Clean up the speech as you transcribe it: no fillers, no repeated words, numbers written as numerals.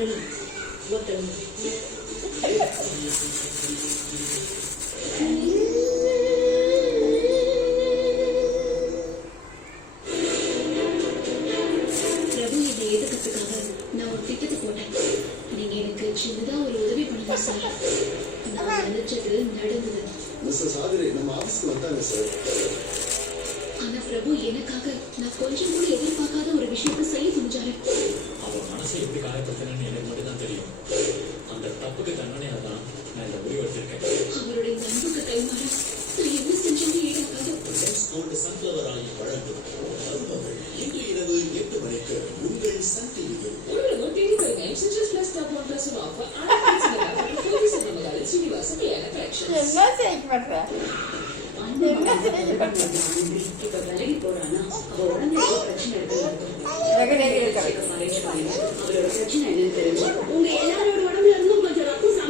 நான் ஒரு திட்டத்தை போட்டேன். நீங்க எனக்கு சின்னதா ஒரு உதவி பண்ணுங்க சார். நான் நினைச்சது நடந்தது. மிஸ்டர் சாகரே நம்ம ஆபீஸ்க்கு வந்தாங்க சார். ஆனா பிரபு எனக்காக நான் கொஞ்சம் கூட எதிர்பார்க்காத ஒரு விஷயத்தை செய்ய துணிஞ்சாரு. அவன் மனசை எப்படி காயப்படுத்தினு எனக்கு மட்டும் தான் தெரியும். அந்த தப்புக்கு தண்டனையா தான் நான் இந்த முடிவு எடுத்திருக்கேன். அவருடைய நண்புக்கு கைமாற நான் என்ன செஞ்சாலும் ஈடாகாது. சன்ஃப்ளவர் ஆயில் வழங்கும் அருமகள் இன்று இரவு 8 மணிக்கு உங்கள் சன் டிவியில். பிரச்சனை என்னன்னு